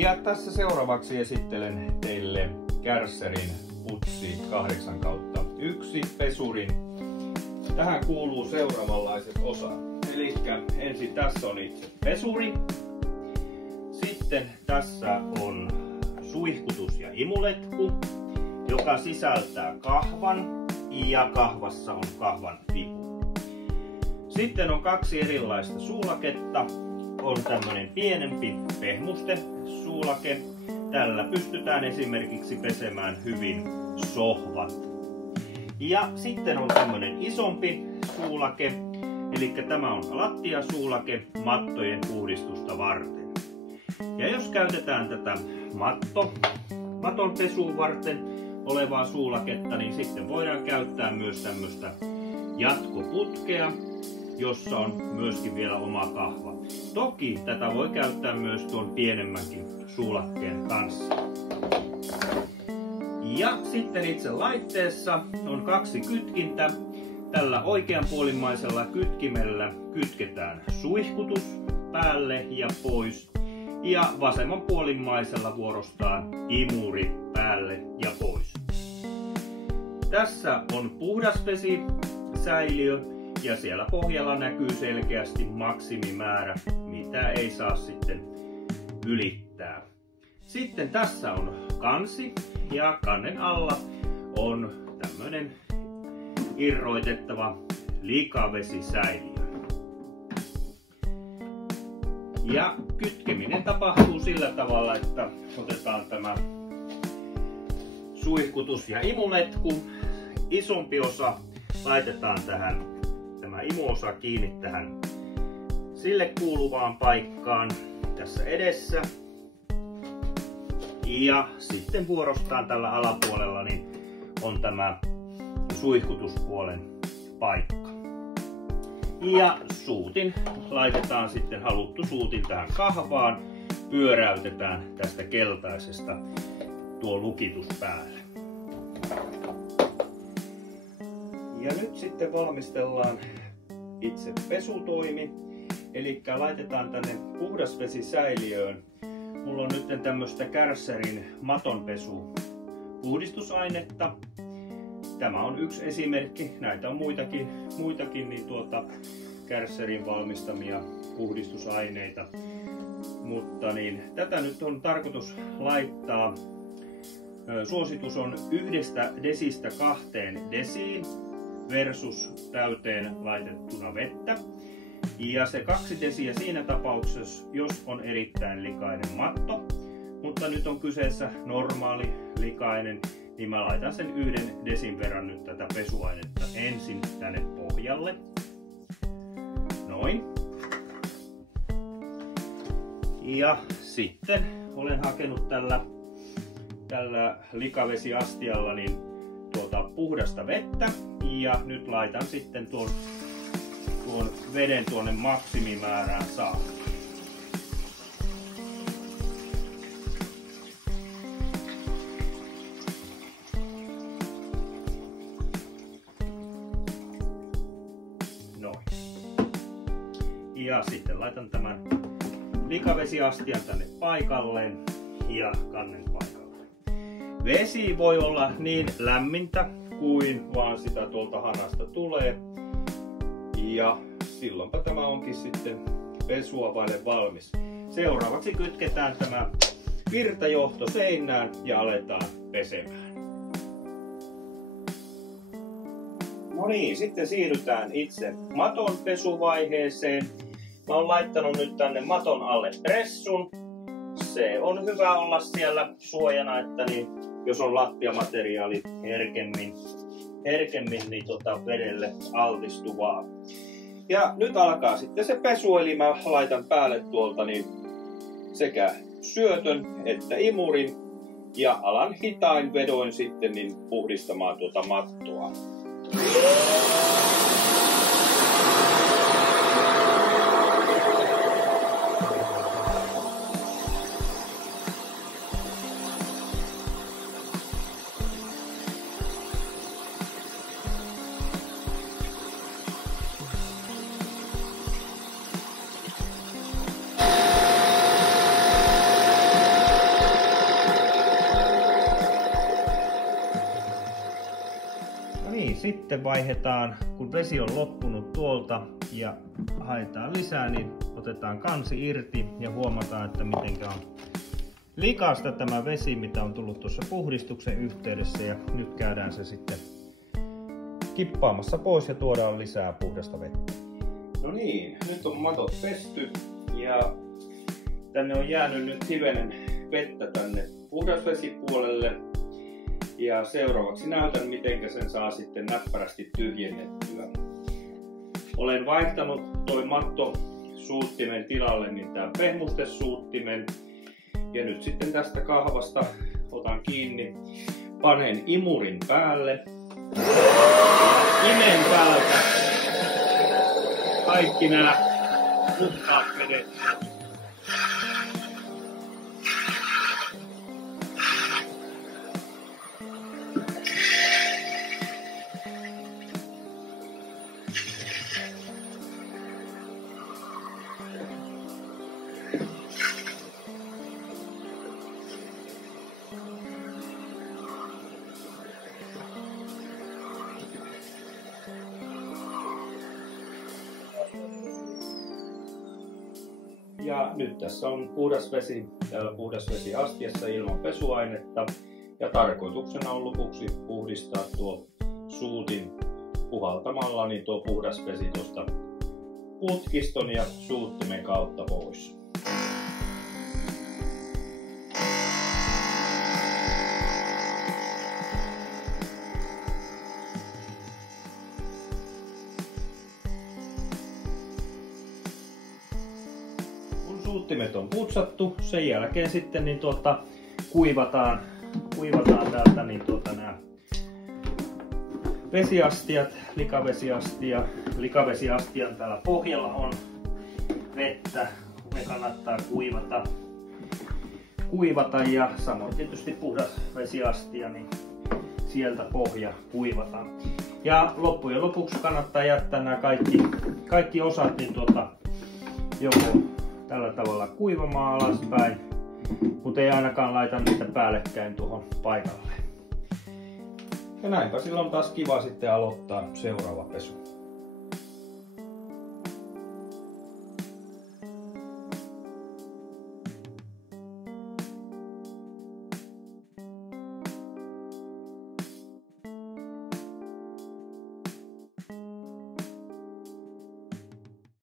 Ja tässä seuraavaksi esittelen teille Kärcherin Putsi 8/1 pesurin. Tähän kuuluu seuraavanlaiset osat. Eli ensin tässä on itse pesuri. Sitten tässä on suihkutus- ja imuletku, joka sisältää kahvan ja kahvassa on kahvan vipu. Sitten on kaksi erilaista suulaketta. On tämmönen pienempi pehmuste suulake. Tällä pystytään esimerkiksi pesemään hyvin sohvat. Ja sitten on tämmönen isompi suulake, eli tämä on lattiasuulake mattojen puhdistusta varten. Ja jos käytetään tätä maton pesuun varten olevaa suulaketta, niin sitten voidaan käyttää myös tämmöistä jatkoputkea, jossa on myöskin vielä oma kahva. Toki tätä voi käyttää myös tuon pienemmänkin suulakkeen kanssa. Ja sitten itse laitteessa on kaksi kytkintä. Tällä oikeanpuolimmaisella kytkimellä kytketään suihkutus päälle ja pois. Ja vasemmanpuolimmaisella vuorostaan imuri päälle ja pois. Tässä on puhdasvesisäiliö ja siellä pohjalla näkyy selkeästi maksimimäärä, mitä ei saa sitten ylittää. Sitten tässä on kansi ja kannen alla on tämmönen irroitettava likavesisäiliö. Ja kytkeminen tapahtuu sillä tavalla, että otetaan tämä suihkutus- ja imuletku. Isompi osa laitetaan tähän, tämä imuosa kiinni tähän sille kuuluvaan paikkaan tässä edessä. Ja sitten vuorostaan tällä alapuolella niin on tämä suihkutuspuolen paikka. Ja suutin laitetaan sitten, haluttu suutin tähän kahvaan, pyöräytetään tästä keltaisesta tuo lukitus päälle. Ja nyt sitten valmistellaan itse pesutoimi, eli laitetaan tänne puhdasvesisäiliöön. Mulla on nyt tämmöistä Kärcherin matonpesu puhdistusainetta. Tämä on yksi esimerkki, näitä on muitakin niin Kärcherin valmistamia puhdistusaineita. Mutta niin, tätä nyt on tarkoitus laittaa. Suositus on 1 desistä 2 desiin versus täyteen laitettuna vettä. Ja se 2 desiä siinä tapauksessa, jos on erittäin likainen matto. Mutta nyt on kyseessä normaali likainen, niin mä laitan sen 1 desin verran nyt tätä pesuainetta ensin tänne pohjalle. Noin. Ja sitten olen hakenut tällä likavesiastialla niin puhdasta vettä. Ja nyt laitan sitten tuon veden tuonne maksimimäärään saakka. Noin. Ja sitten laitan tämän likavesiastian tänne paikalleen ja kannen paikalle. Vesi voi olla niin lämmintä kuin vaan sitä tuolta hanasta tulee. Ja silloinpa tämä onkin sitten pesua vaille valmis. Seuraavaksi kytketään tämä virtajohto seinään ja aletaan pesemään. No niin, sitten siirrytään itse maton pesuvaiheeseen. Mä oon laittanut nyt tänne maton alle pressun. Se on hyvä olla siellä suojana, että niin, jos on lattiamateriaali herkemmin niin vedelle altistuvaa. Ja nyt alkaa sitten se pesu, eli mä laitan päälle tuolta niin sekä syötön että imurin ja alan hitain vedoin sitten niin puhdistamaan tuota mattoa. sitten vaihdetaan, kun vesi on loppunut tuolta ja haetaan lisää, niin otetaan kansi irti ja huomataan, että miten on likasta tämä vesi, mitä on tullut tuossa puhdistuksen yhteydessä, ja nyt käydään se sitten kippaamassa pois ja tuodaan lisää puhdasta vettä. No niin, nyt on matot pesty ja tänne on jäänyt nyt hivenen vettä tänne puhdasvesipuolelle. Ja seuraavaksi näytän, miten sen saa sitten näppärästi tyhjennettyä. Olen vaihtanut toi mattosuuttimen tilalle niin tää pehmustesuuttimen. Ja nyt sitten tästä kahvasta otan kiinni, panen imurin päälle. Imen päältä kaikki nämä puhtaat vedet. Ja nyt tässä on puhdas vesi täällä puhdasvesiastiassa ilman pesuainetta. Ja tarkoituksena on lopuksi puhdistaa tuo suutin puhaltamalla niin tuo puhdas vesi tuosta putkiston ja suuttimen kautta pois. Suuttimet on putsattu, sen jälkeen sitten niin kuivataan täältä niin nämä vesiastiat, likavesiastian täällä pohjalla on vettä, ne kannattaa kuivata ja samoin tietysti puhdas vesiastia, niin sieltä pohja kuivataan. Ja loppujen lopuksi kannattaa jättää nämä kaikki osat niin joko tällä tavalla kuivamaan alaspäin, mutta ei ainakaan laita niitä päällekkäin tuohon paikalle. Ja näinpä silloin taas kiva sitten aloittaa seuraava pesu.